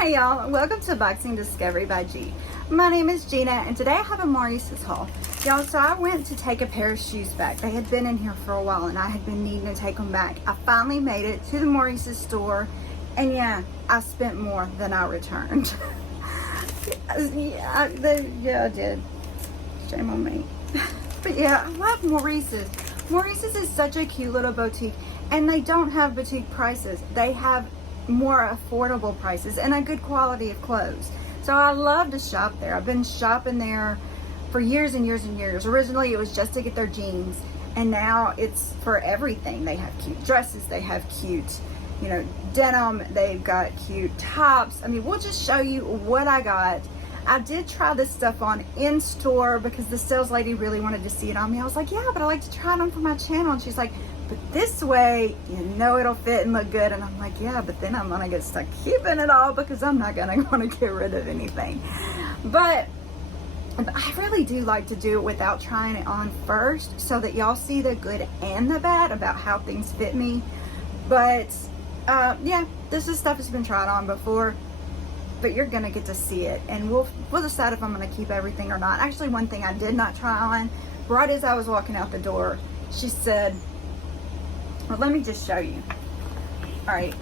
Hey y'all, welcome to Boxing Discovery by G. My name is Gina and today I have a Maurices haul. Y'all, so I went to take a pair of shoes back. They had been in here for a while and I had been needing to take them back. I finally made it to the Maurices store and yeah, I spent more than I returned. I did. Shame on me. But yeah, I love Maurices. Maurices is such a cute little boutique and they don't have boutique prices. They have more affordable prices and a good quality of clothes. So I love to shop there. I've been shopping there for years and years and years. Originally it was just to get their jeans and now it's for everything. They have cute dresses, they have cute, denim, they've got cute tops. I mean, we'll just show you what I got. I did try this stuff on in store because the sales lady really wanted to see it on me. I was like, yeah, but I like to try it on for my channel. And she's like, but this way, it'll fit and look good. And I'm like, yeah, but then I'm gonna get stuck keeping it all because I'm not gonna want to get rid of anything. But I really do like to do it without trying it on first so that y'all see the good and the bad about how things fit me. But yeah, this is stuff that's been tried on before, but you're gonna get to see it and we'll decide if I'm gonna keep everything or not. Actually, one thing I did not try on, right as I was walking out the door, she said, well, let me just show you. All right,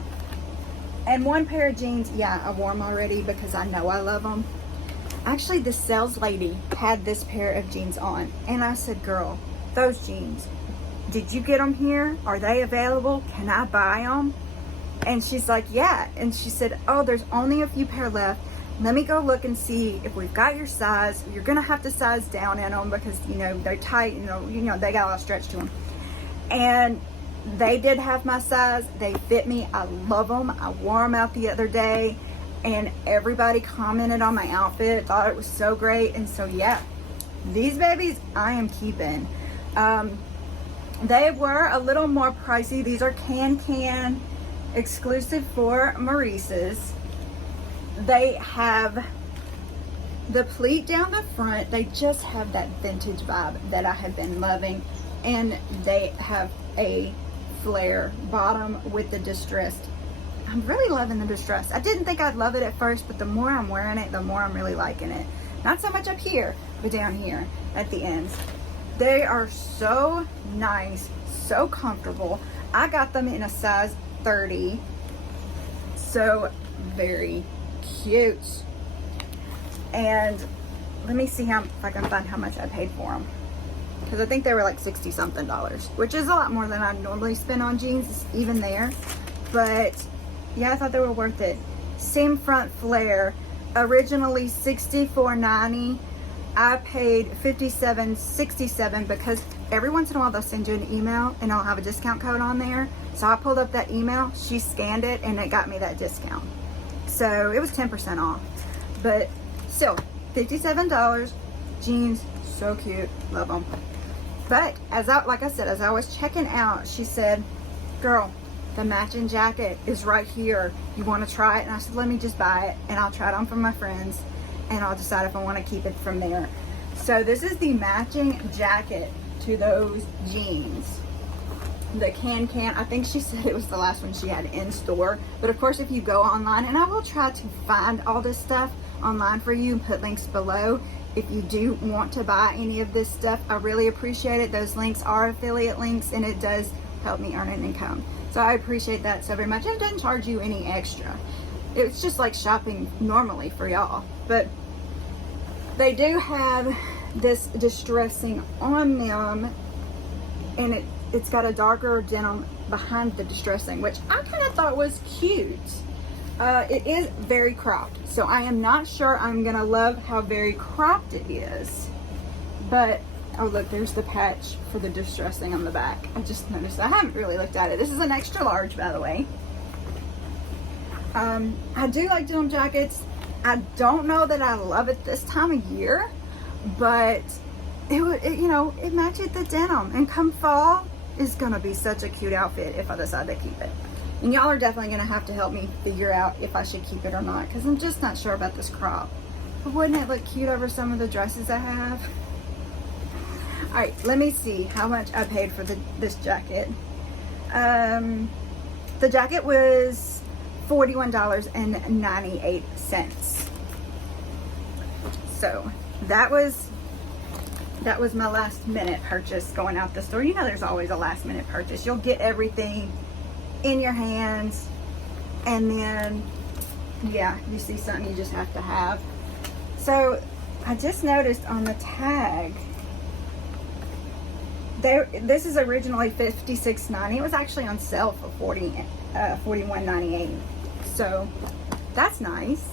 and one pair of jeans, yeah, I wore them already because I know I love them. Actually, the sales lady had this pair of jeans on and I said, girl, those jeans, did you get them here? Are they available? Can I buy them? And she's like, yeah. And she said, oh, there's only a few pair left. Let me go look and see if we've got your size. You're gonna have to size down in them because they're tight, they got a lot of stretch to them. And they did have my size. They fit me. I love them. I wore them out the other day and everybody commented on my outfit, thought it was so great. And so yeah, these babies I am keeping. They were a little more pricey. These are KanCan exclusive for Maurices. They have the pleat down the front. They just have that vintage vibe that I have been loving, and they have a flare bottom with the distressed. I'm really loving the distressed. I didn't think I'd love it at first, but the more I'm wearing it, the more I'm really liking it. Not so much up here, but down here at the ends. They are so nice, so comfortable. I got them in a size 30, so very cute. And let me see if I can find how much I paid for them, because I think they were like $60 something, which is a lot more than I normally spend on jeans, even there. But yeah, I thought they were worth it. Same front flare, originally $64.90. I paid $57.67 because every once in a while they'll send you an email and I'll have a discount code on there. So I pulled up that email, she scanned it, and it got me that discount. So it was 10% off, but still $57. Jeans, so cute, love them. But like I said, as I was checking out, she said, girl, the matching jacket is right here. You want to try it? And I said, let me just buy it and I'll try it on for my friends and I'll decide if I want to keep it from there. So this is the matching jacket to those jeans. The KanCan, I think she said it was the last one she had in store. But of course, if you go online, and I will try to find all this stuff online for you and put links below. If you do want to buy any of this stuff, I really appreciate it. Those links are affiliate links and it does help me earn an income. So I appreciate that so very much. It doesn't charge you any extra. It's just like shopping normally for y'all. But they do have this distressing on them, and it's got a darker denim behind the distressing, which I kind of thought was cute. It is very cropped, so I am not sure I'm gonna love how very cropped it is. But oh look, there's the patch for the distressing on the back. I just noticed. I haven't really looked at it. This is an extra large, by the way. I do like denim jackets. I don't know that I love it this time of year, but it matches the denim, and come fall is gonna be such a cute outfit if I decide to keep it. And y'all are definitely gonna have to help me figure out if I should keep it or not, because I'm just not sure about this crop. But wouldn't it look cute over some of the dresses I have? All right, let me see how much I paid for this jacket. The jacket was $41.98. So that was my last minute purchase going out the store. You know, there's always a last minute purchase. You'll get everything in your hands, and then yeah, you see something you just have to have. So I just noticed on the tag there, this is originally $56.90. It was actually on sale for $41.98. So that's nice.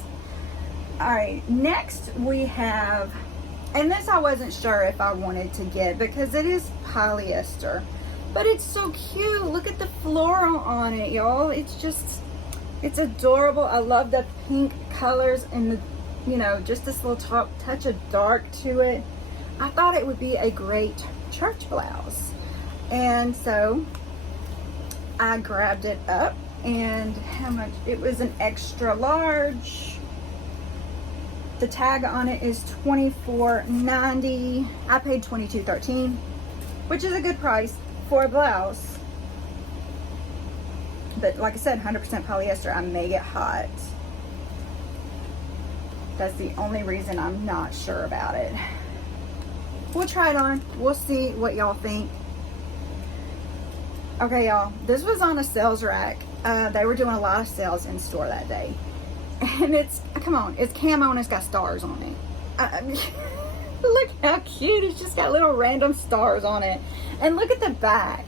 All right, next we have, and this I wasn't sure if I wanted to get because it is polyester, but it's so cute. Look at the floral on it, y'all. It's adorable. I love the pink colors and the, you know, just this little touch of dark to it. I thought it would be a great church blouse, and so I grabbed it up. And how much? It was an extra large. The tag on it is $24.90. I paid $22.13, which is a good price for a blouse. But like I said, 100% polyester. I may get hot. That's the only reason I'm not sure about it. We'll try it on. We'll see what y'all think. Okay, y'all. This was on a sales rack. They were doing a lot of sales in store that day. And it's, come on, it's camo and it's got stars on it. Look how cute. It's just got little random stars on it. And look at the back.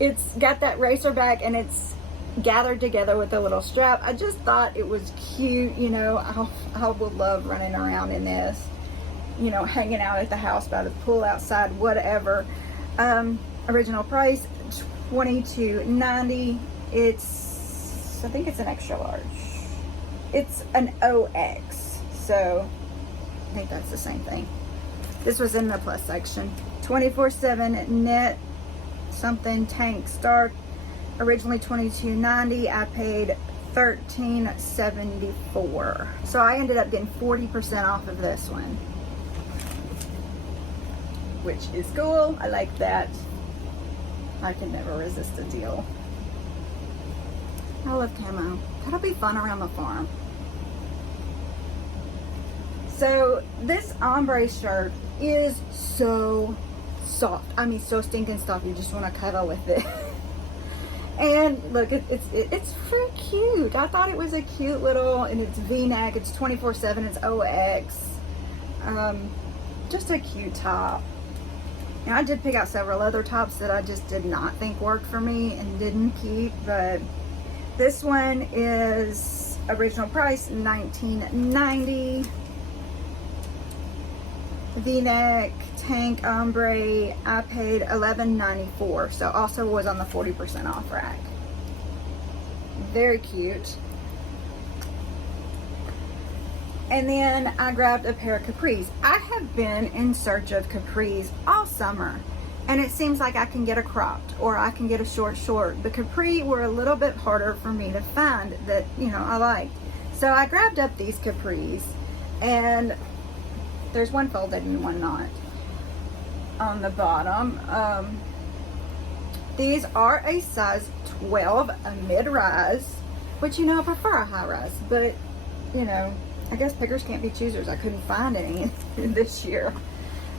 It's got that racer back and it's gathered together with a little strap. I just thought it was cute. You know, I would love running around in this. You know, hanging out at the house, by the pool, outside, whatever. Original price, $22.90. I think it's an extra large. It's an OX, so I think that's the same thing. This was in the plus section. 24/7 net something tank start. Originally $22.90. I paid $13.74. So I ended up getting 40% off of this one, which is cool. I like that. I can never resist a deal. I love camo. That'll be fun around the farm. So this ombre shirt is so soft. I mean, so stinking soft. You just want to cuddle with it. And look, it's so cute. I thought it was a cute little, and it's V-neck. It's 24/7. It's OX. Just a cute top. And I did pick out several other tops that I just did not think worked for me and didn't keep, but this one is original price $19.90. V-neck tank ombre. I paid $11.94, so also was on the 40% off rack. Very cute. And then I grabbed a pair of capris. I have been in search of capris all summer, and it seems like I can get a cropped or I can get a short. The capri were a little bit harder for me to find that, you know, I liked. So I grabbed up these capris, and there's one folded and one not on the bottom. These are a size 12, a mid-rise, which, you know, I prefer a high-rise, but, you know, I guess pickers can't be choosers. I couldn't find any this year.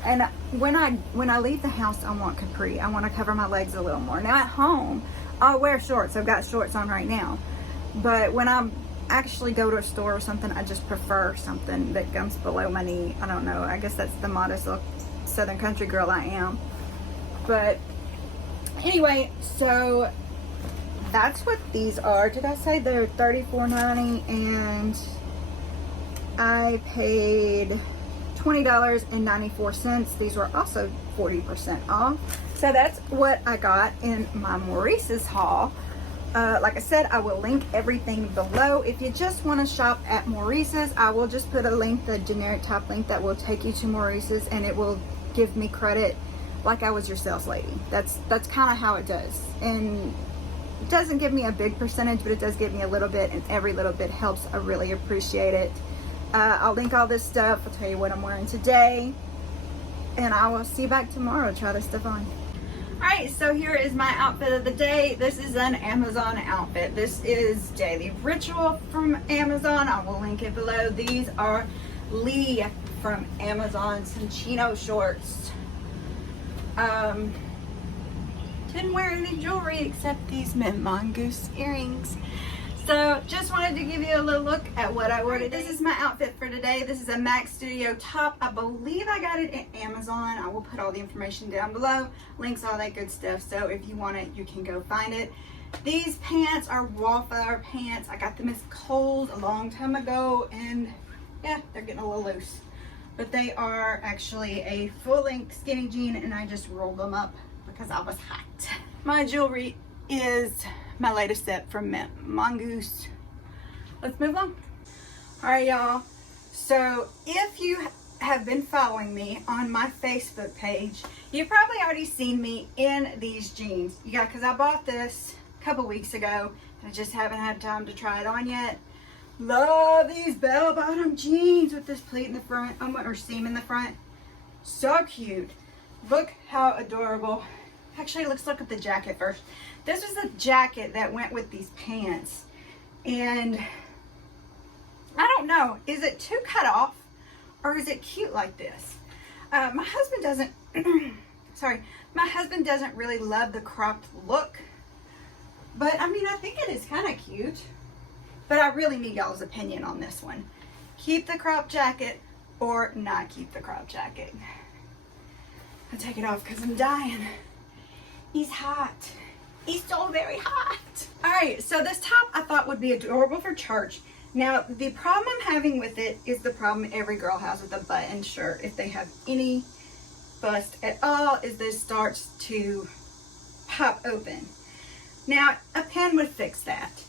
And when I leave the house, I want capri. I want to cover my legs a little more. Now at home, I'll wear shorts. I've got shorts on right now. But when I actually go to a store or something, I just prefer something that comes below my knee. I don't know. I guess that's the modest little Southern country girl I am. But anyway, so that's what these are. Did I say they're $34.90? And I paid $20.94. These were also 40% off. So that's what I got in my Maurices haul. Like I said, I will link everything below. If you just want to shop at Maurices, I will just put a link, the generic top link that will take you to Maurices, and it will give me credit like I was your sales lady. That's kind of how it does. And it doesn't give me a big percentage, but it does give me a little bit, and every little bit helps. I really appreciate it. I'll link all this stuff. I'll tell you what I'm wearing today, and I will see you back tomorrow. Try this stuff on. Alright, so here is my outfit of the day. This is an Amazon outfit. This is Daily Ritual from Amazon. I will link it below. These are Lee from Amazon, some Chino shorts. Didn't wear any jewelry except these mintMONGOOSE earrings. So just wanted to give you a little look at what I ordered. This is my outfit for today. This is a Max Studio top. I believe I got it at Amazon. I will put all the information down below, links, all that good stuff. So if you want it, you can go find it. These pants are WallFlower pants. I got them as Kohl's a long time ago, and yeah, they're getting a little loose. But they are actually a full-length skinny jean, and I just rolled them up because I was hot. My jewelry is my latest set from mintMONGOOSE. Let's move on. All right, y'all. So if you have been following me on my Facebook page, you've probably already seen me in these jeans. Yeah, because I bought this a couple weeks ago, and I just haven't had time to try it on yet. Love these bell-bottom jeans with this pleat in the front, or seam in the front. So cute. Look how adorable. Actually, let's look at the jacket first. This was the jacket that went with these pants. And I don't know, is it too cut off or is it cute like this? My husband doesn't, my husband doesn't really love the cropped look. But I mean, I think it is kind of cute. But I really need y'all's opinion on this one. Keep the crop jacket or not keep the crop jacket. I'll take it off because I'm dying. He's hot. He's so very hot. All right, so this top I thought would be adorable for church. Now, the problem I'm having with it is the problem every girl has with a button shirt, if they have any bust at all, is this starts to pop open. Now, a pin would fix that.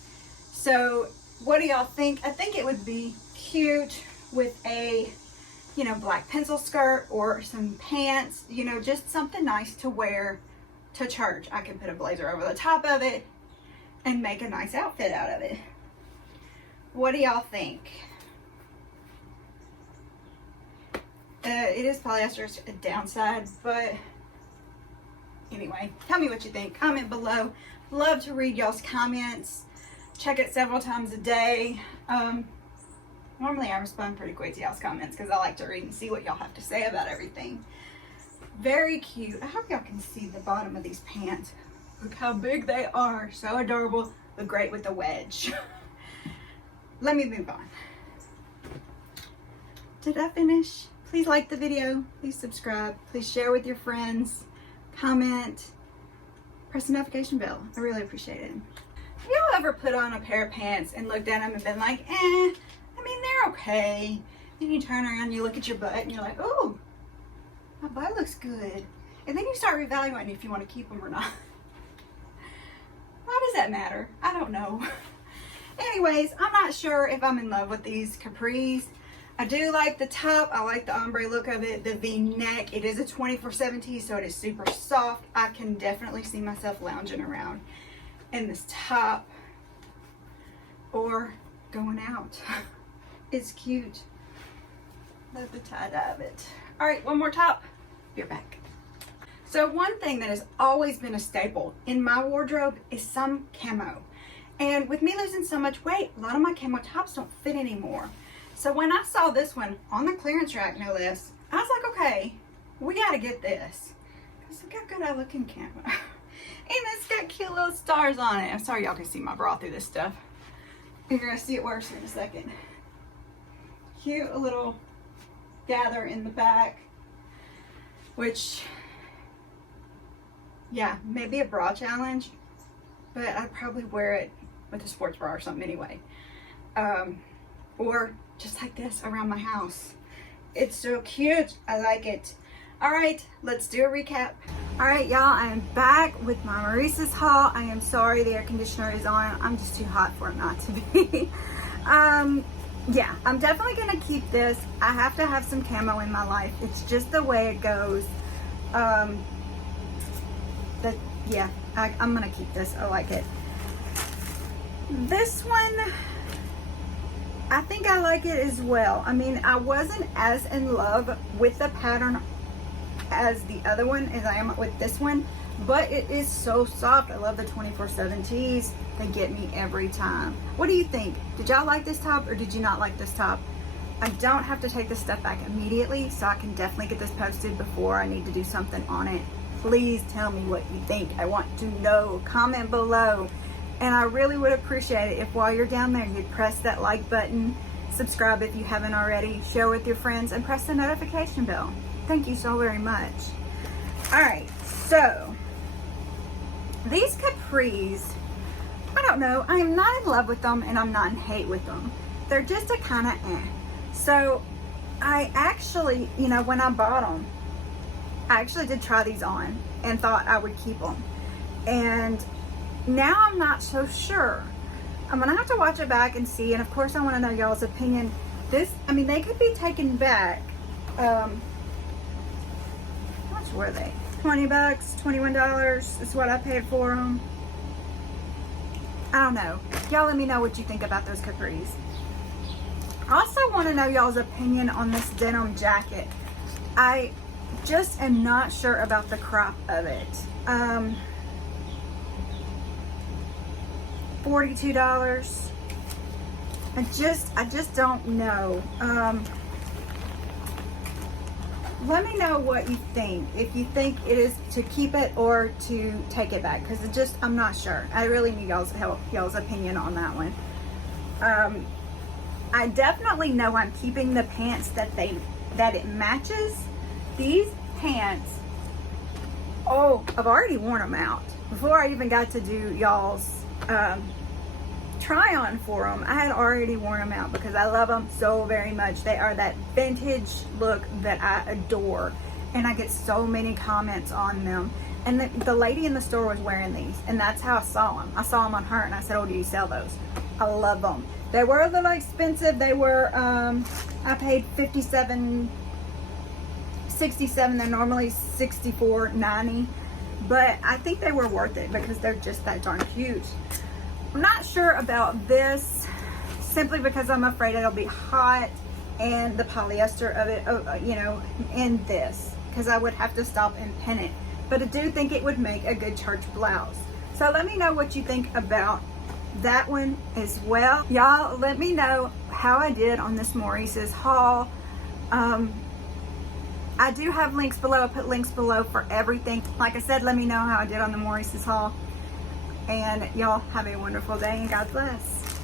So, what do y'all think? I think it would be cute with a, you know, black pencil skirt or some pants, you know, just something nice to wear to church. I can put a blazer over the top of it and make a nice outfit out of it. What do y'all think? It is polyester, it's a downside, but anyway, tell me what you think. Comment below. Love to read y'all's comments. Check it several times a day. Normally I respond pretty quick to y'all's comments because I like to read and see what y'all have to say about everything. Very cute. I hope y'all can see the bottom of these pants. Look how big they are. So adorable. Look great with the wedge. Let me move on. Did I finish? Please like the video. Please subscribe. Please share with your friends. Comment. Press the notification bell. I really appreciate it. Have y'all ever put on a pair of pants and looked at them and been like, I mean, they're okay. Then you turn around and you look at your butt and you're like, oh, my butt looks good. And then you start reevaluating if you want to keep them or not. Why does that matter? I don't know. Anyways, I'm not sure if I'm in love with these capris. I do like the top. I like the ombre look of it. The V-neck. It is a 24/7 tee, so it is super soft. I can definitely see myself lounging around in this top or going out. It's cute. Love the tie-dye of it. All right, one more top. Be right back. So one thing that has always been a staple in my wardrobe is some camo. And with me losing so much weight, a lot of my camo tops don't fit anymore. So when I saw this one on the clearance rack, no less, I was like, okay, we gotta get this. Because look how good I look in camo. And it's got cute little stars on it. I'm sorry y'all can see my bra through this stuff. You're gonna see it worse in a second. Cute little gather in the back, which, yeah, maybe a bra challenge, but I'd probably wear it with a sports bra or something anyway. Or just like this around my house. It's so cute. I like it. All right, let's do a recap. All right, y'all, I am back with my Maurices haul. I am sorry the air conditioner is on. I'm just too hot for it not to be. Yeah, I'm definitely gonna keep this. I have to have some camo in my life. It's just the way it goes. Yeah, I'm gonna keep this. I like it. This one, I think I like it as well. I mean, I wasn't as in love with the pattern as the other one as I am with this one, but it is so soft. I love the 24/7 tees. They get me every time. What do you think? Did y'all like this top or did you not like this top? I don't have to take this stuff back immediately, so I can definitely get this posted before I need to do something on it. Please tell me what you think. I want to know. Comment below. And I really would appreciate it if while you're down there, you'd press that like button, subscribe if you haven't already, share with your friends, and press the notification bell. Thank you so very much. All right, so these capris, I don't know, I'm not in love with them and I'm not in hate with them. They're just a kind of eh. So I actually, you know, when I bought them, I actually did try these on and thought I would keep them. And now I'm not so sure. I'm gonna have to watch it back and see. And of course I wanna know y'all's opinion. This, I mean, they could be taken back. How much were they? 20 bucks, $21 is what I paid for them. I don't know. Y'all let me know what you think about those capris. I also want to know y'all's opinion on this denim jacket. I just am not sure about the crop of it. $42. I just don't know. Let me know what you think. If you think it is to keep it or to take it back, because it just, I'm not sure. I really need y'all's help, y'all's opinion on that one. I definitely know I'm keeping the pants that it matches. These pants, oh, I've already worn them out before I even got to do y'all's try on for them. I had already worn them out because I love them so very much. They are that vintage look that I adore, and I get so many comments on them. And the lady in the store was wearing these, and that's how I saw them. I saw them on her and I said, oh, do you sell those? I love them. They were a little expensive. They were I paid $57.67. They're normally $64.90, but I think they were worth it because they're just that darn cute. I'm not sure about this simply because I'm afraid it'll be hot and the polyester of it, you know, in this, because I would have to stop and pin it. But I do think it would make a good church blouse. So let me know what you think about that one as well. Y'all let me know how I did on this Maurices haul. I do have links below. I put links below for everything. Like I said, let me know how I did on the Maurices haul. And y'all have a wonderful day and God bless.